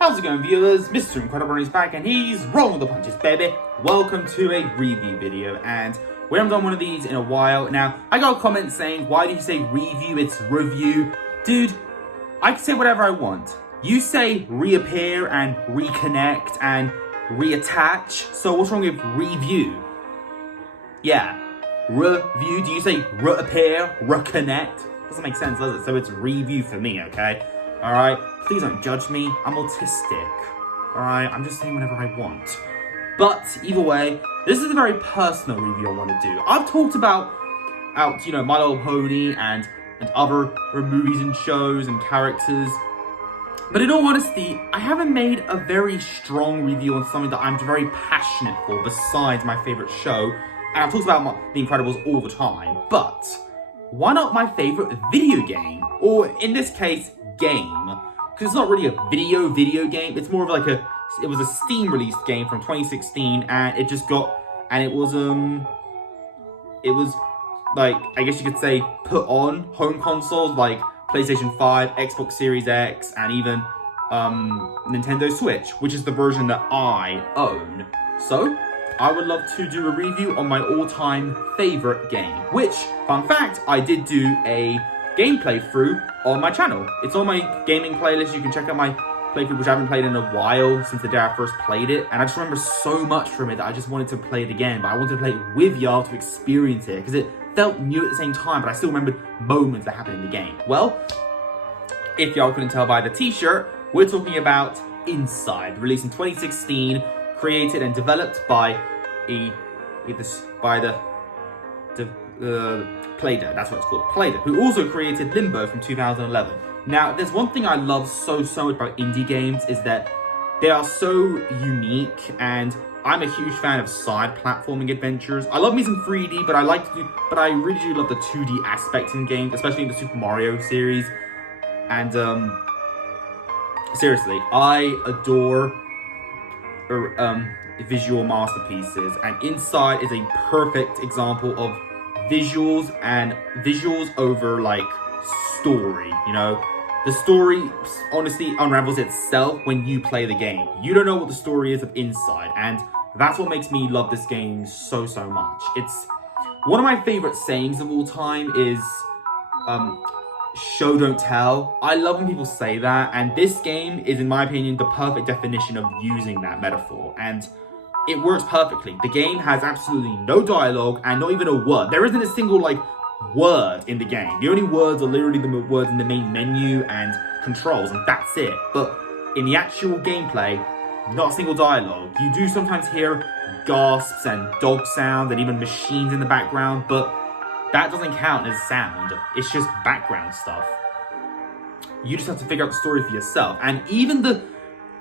How's it going, viewers? Mr. Incredi-Brony is back and he's rolling with the punches, baby. Welcome to a review video, and we haven't done one of these in a while. Now, I got a comment saying, why do you say review? It's review. Dude, I can say whatever I want. You say reappear and reconnect and reattach, so what's wrong with review? Yeah, review. Do you say reappear, reconnect? Doesn't make sense, does it? So it's review for me, okay? Alright? Please don't judge me. I'm autistic. Alright? I'm just saying whatever I want. But either way, this is a very personal review I want to do. I've talked about My Little Pony and other movies and shows and characters. But in all honesty, I haven't made a very strong review on something that I'm very passionate for besides my favorite show. And I've talked about The Incredibles all the time. But why not my favorite video game? Or in this case, game. Because it's not really a video game. It's more of like it was a Steam released game from 2016, and it was like, I guess you could say, put on home consoles like PlayStation 5, Xbox Series X, and even Nintendo Switch, which is the version that I own. So I would love to do a review on my all-time favorite game, which, fun fact, I did do a gameplay through on my channel. It's on my gaming playlist. You can check out my playthrough, which I haven't played in a while, since the day I first played it. And I just remember so much from it that I just wanted to play it again. But I wanted to play it with y'all to experience it, because it felt new at the same time, but I still remembered moments that happened in the game. Well, if y'all couldn't tell by the t-shirt, we're talking about Inside, released in 2016, created and developed by Play-Doh, that's what it's called, Play-Doh, who also created Limbo from 2011. Now, there's one thing I love so much about indie games, is that they are so unique, and I'm a huge fan of side platforming adventures. I love me some 3D, but I really do love the 2D aspects in games, especially in the Super Mario series. And seriously, I adore visual masterpieces, and Inside is a perfect example of visuals over like story. The story honestly unravels itself when you play the game. You don't know what the story is of Inside, and that's what makes me love this game so much. It's one of my favorite sayings of all time is show don't tell. I love when people say that, and this game is, in my opinion, the perfect definition of using that metaphor, and it works perfectly. The game has absolutely no dialogue and not even a word. There isn't a single word in the game. The only words are literally the words in the main menu and controls, and that's it. But in the actual gameplay, not a single dialogue. You do sometimes hear gasps and dog sounds and even machines in the background, but that doesn't count as sound. It's just background stuff. You just have to figure out the story for yourself. And even the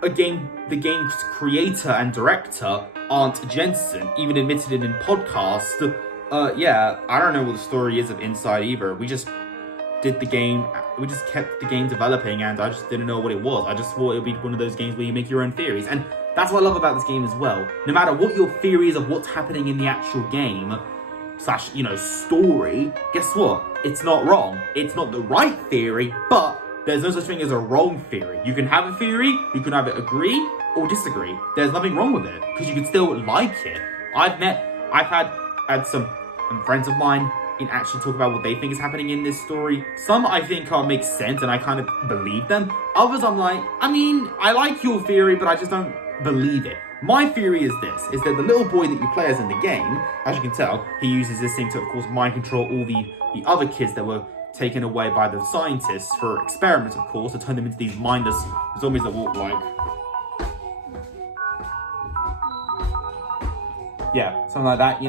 game's creator and director, Aunt Jensen, even admitted it in podcast. Yeah, I don't know what the story is of Inside either. We just kept the game developing, and I just didn't know what it was. I just thought it would be one of those games where you make your own theories. And that's what I love about this game as well. No matter what your theory is of what's happening in the actual game, / story, guess what? It's not wrong. It's not the right theory, but there's no such thing as a wrong theory. You can have a theory, you can either agree or disagree. There's nothing wrong with it, because you can still like it. I've had some friends of mine actually talk about what they think is happening in this story. Some I think can't make sense, and I kind of believe them. Others I'm like, I like your theory, but I just don't believe it. My theory is this, is that the little boy that you play as in the game, as you can tell, he uses this thing to, of course, mind control all the other kids that were taken away by the scientists for experiments, of course, to turn them into these mindless zombies that walk like... yeah, something like that,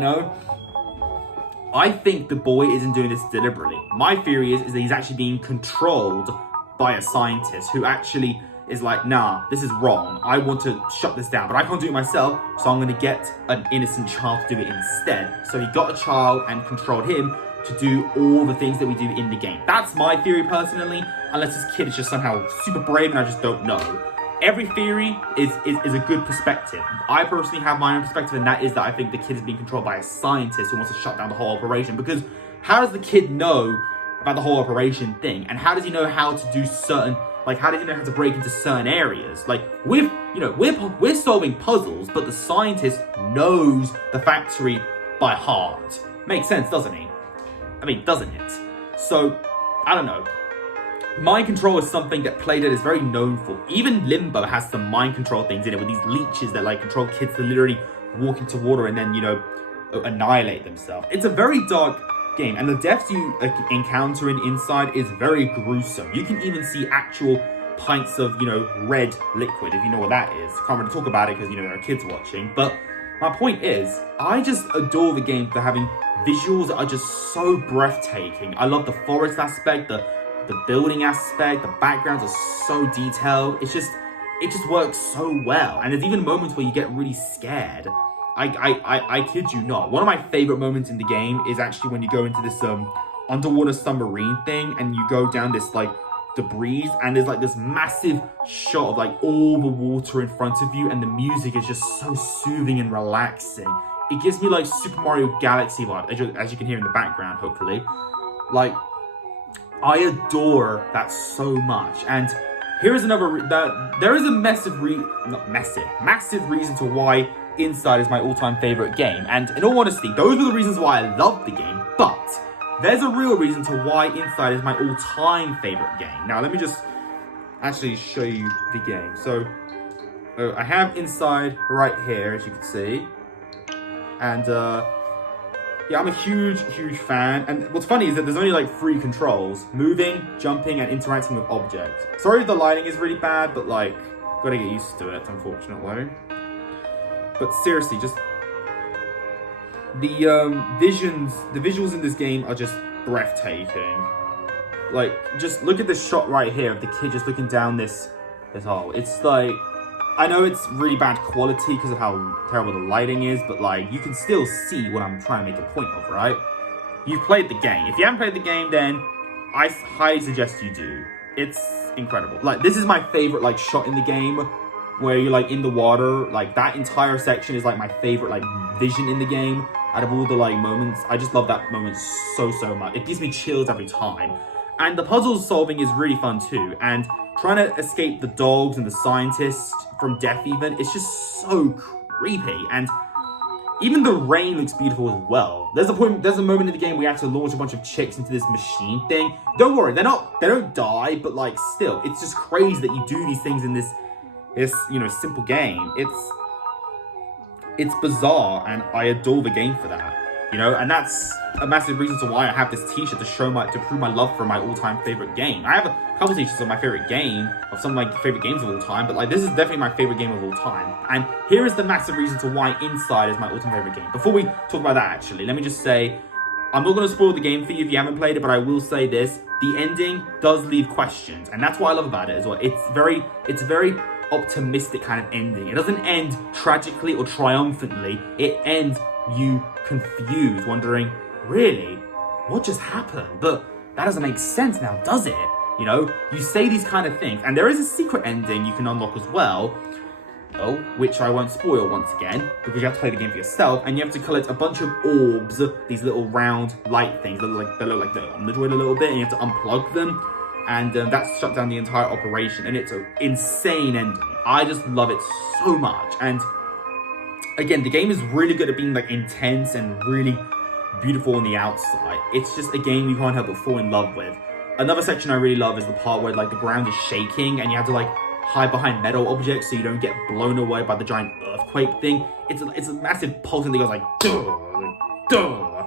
I think the boy isn't doing this deliberately. My theory is that he's actually being controlled by a scientist who actually is like, nah, this is wrong. I want to shut this down, but I can't do it myself, so I'm going to get an innocent child to do it instead. So he got a child and controlled him to do all the things that we do in the game. That's my theory personally, unless this kid is just somehow super brave and I just don't know. Every theory is a good perspective. I personally have my own perspective, and that is that I think the kid is being controlled by a scientist who wants to shut down the whole operation. Because how does the kid know about the whole operation thing? And how does he know how to do certain Like, how does he know how to break into certain areas? Like, we're solving puzzles, but the scientist knows the factory by heart. Makes sense, doesn't he? I mean, doesn't it? So, I don't know. Mind control is something that Playdead is very known for. Even Limbo has some mind control things in it with these leeches that like control kids to literally walk into water and then, annihilate themselves. It's a very dark game, and the deaths you encounter in Inside is very gruesome. You can even see actual pints of, red liquid, if you know what that is. Can't really talk about it because, there are kids watching. But my point is, I just adore the game for having visuals that are just so breathtaking. I love the forest aspect, the building aspect, the backgrounds are so detailed. It just works so well. And there's even moments where you get really scared. I kid you not. One of my favorite moments in the game is actually when you go into this underwater submarine thing and you go down this like debris and there's like this massive shot of like all the water in front of you and the music is just so soothing and relaxing. It gives me like Super Mario Galaxy vibe, as you can hear in the background, hopefully. Like, I adore that so much. And here is another there is a massive reason to why Inside is my all-time favorite game. And in all honesty, those were the reasons why I loved the game, but there's a real reason to why Inside is my all-time favorite game. Now, let me just actually show you the game. So, I have Inside right here, as you can see. And, yeah, I'm a huge fan. And what's funny is that there's only like 3 controls: moving, jumping, and interacting with objects. Sorry if the lighting is really bad, but like, gotta get used to it, unfortunately. But seriously, just the visuals in this game are just breathtaking. Like, just look at this shot right here of the kid just looking down this hole. It's like, I know it's really bad quality because of how terrible the lighting is, but like, you can still see what I'm trying to make a point of, right? You've played the game. If you haven't played the game, then I highly suggest you do. It's incredible. Like, this is my favorite like shot in the game, where you're like in the water. Like, that entire section is like my favorite like vision in the game out of all the like moments. I just love that moment so much. It gives me chills every time. And the puzzle solving is really fun too. And trying to escape the dogs and the scientists from death even, it's just so creepy. And even the rain looks beautiful as well. There's a moment in the game where you have to launch a bunch of chicks into this machine thing. Don't worry, they don't die, but like still, it's just crazy that you do these things in this simple game. It's bizarre, and I adore the game for that. And that's a massive reason to why I have this t-shirt to prove my love for my all-time favorite game. I have a couple t-shirts of my favorite game, of some of my favorite games of all time, but like, this is definitely my favorite game of all time. And here is the massive reason to why Inside is my all-time favorite game. Before we talk about that, actually, let me just say, I'm not going to spoil the game for you if you haven't played it, but I will say this: the ending does leave questions, and that's what I love about it as well. It's very optimistic kind of ending. It doesn't end tragically or triumphantly. It ends you confused, wondering, really, what just happened? But that doesn't make sense now, does it? You say these kind of things, and there is a secret ending you can unlock as well, which I won't spoil once again, because you have to play the game for yourself, and you have to collect a bunch of orbs, these little round light things that look like they're on the droid a little bit, and you have to unplug them. And that's shut down the entire operation, and it's an insane ending. I just love it so much. And again, the game is really good at being like intense and really beautiful on the outside. It's just a game you can't help but fall in love with. Another section I really love is the part where like the ground is shaking and you have to like hide behind metal objects so you don't get blown away by the giant earthquake thing. It's a massive pulsing that goes like duh.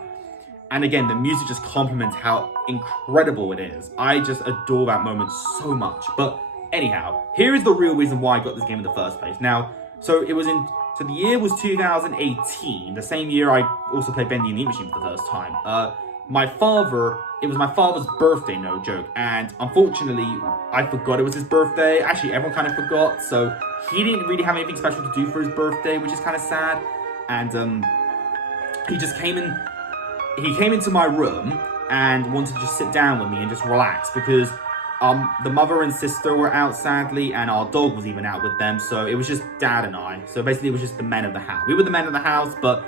And again, the music just complements how incredible it is. I just adore that moment so much. But anyhow, here is the real reason why I got this game in the first place. Now, so the year was 2018, the same year I also played Bendy and the Ink Machine for the first time. It was my father's birthday, no joke. And unfortunately, I forgot it was his birthday. Actually, everyone kind of forgot. So he didn't really have anything special to do for his birthday, which is kind of sad. And he just came into my room and wanted to just sit down with me and just relax, because the mother and sister were out, sadly, and our dog was even out with them, so it was just Dad and I. So basically, it was just the men of the house. We were the men of the house, but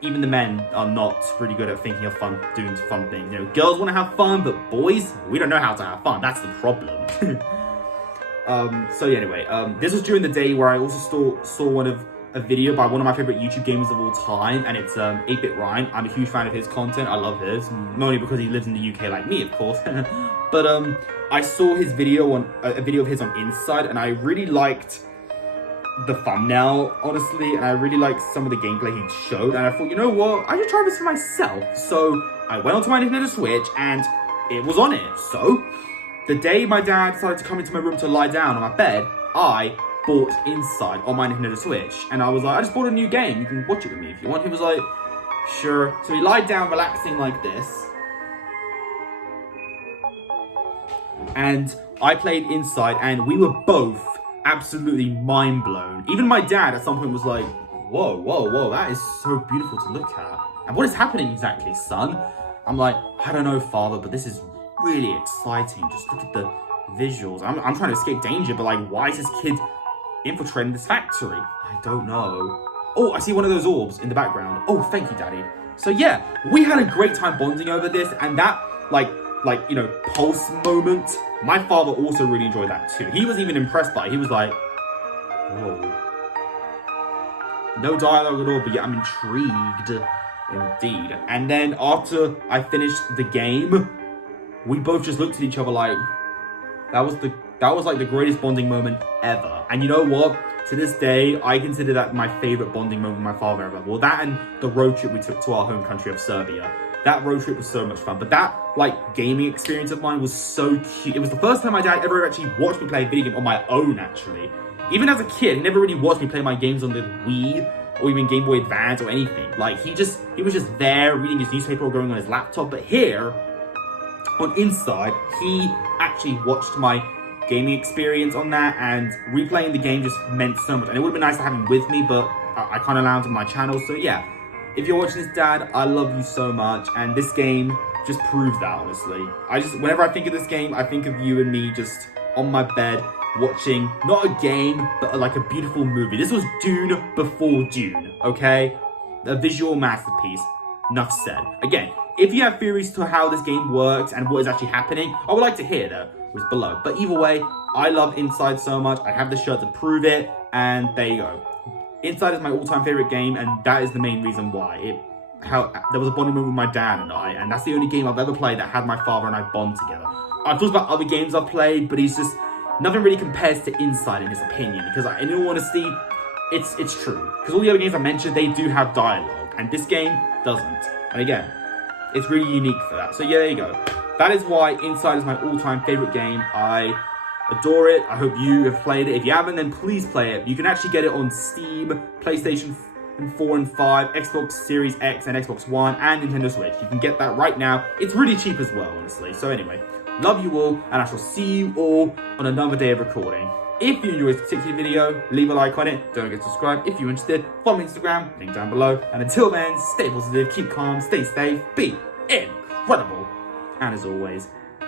even the men are not really good at thinking of doing fun things. Girls want to have fun, but boys, we don't know how to have fun. That's the problem. So yeah, anyway, this was during the day where I also saw a video by one of my favorite YouTube gamers of all time, and it's 8-Bit Ryan. I'm a huge fan of his content. I love his, not only because he lives in the UK like me, of course, but I saw his video on a video of his on Inside, and I really liked the thumbnail, honestly, and I really liked some of the gameplay he showed, and I thought, you know what, I should try this for myself. So I went onto my Nintendo Switch, and it was on it. So the day my dad decided to come into my room to lie down on my bed, I bought Inside on my Nintendo Switch, and I was like, I just bought a new game, you can watch it with me if you want. He was like, sure. So he lied down relaxing like this, and I played Inside, and we were both absolutely mind blown. Even my dad at some point was like, whoa, that is so beautiful to look at. And what is happening exactly, son? I'm like, I don't know, father, but this is really exciting. Just look at the visuals. I'm trying to escape danger, but like, why is this kid infiltrating this factory? I don't know. Oh, I see one of those orbs in the background. Oh, thank you, daddy. So yeah, we had a great time bonding over this, and that you know, pulse moment, my father also really enjoyed that too. He was even impressed by it. He was like, whoa. No dialogue at all, but yeah, I'm intrigued indeed. And then after I finished the game, we both just looked at each other like, that was like the greatest bonding moment ever. And you know what? To this day, I consider that my favorite bonding moment with my father ever. Well, that and the road trip we took to our home country of Serbia. That road trip was so much fun. But that, like, gaming experience of mine was so cute. It was the first time my dad ever actually watched me play a video game on my own, actually. Even as a kid, he never really watched me play my games on the Wii or even Game Boy Advance or anything. Like, he was just there reading his newspaper or going on his laptop. But here, on Inside, he actually watched my gaming experience on that, and replaying the game just meant so much. And it would have been nice to have him with me, but I can't allow him to my channel. So yeah, if you're watching this, Dad, I love you so much, and this game just proves that, honestly. Whenever I think of this game, I think of you and me just on my bed watching, not a game, but like a beautiful movie. This was Dune before Dune, okay? A visual masterpiece. Enough said. Again, if you have theories to how this game works and what is actually happening, I would like to hear that was below. But either way, I love Inside so much. I have the shirt to prove it, and there you go. Inside is my all-time favorite game, and that is the main reason why. There was a bonding moment with my dad and I, and that's the only game I've ever played that had my father and I bond together. I've talked about other games I've played, but nothing really compares to Inside in his opinion, because in all honesty, it's true. Because all the other games I mentioned, they do have dialogue, and this game doesn't. And again, it's really unique for that. So yeah, there you go. That is why Inside is my all-time favorite game. I adore it. I hope you have played it. If you haven't, then please play it. You can actually get it on Steam, PlayStation 4 and 5, Xbox Series X and Xbox One, and Nintendo Switch. You can get that right now. It's really cheap as well, honestly. So anyway, love you all, and I shall see you all on another day of recording. If you enjoyed this particular video, leave a like on it. Don't forget to subscribe if you're interested. Follow me on Instagram, link down below. And until then, stay positive, keep calm, stay safe, be incredible. And as always,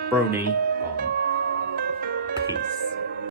Brony on. Peace.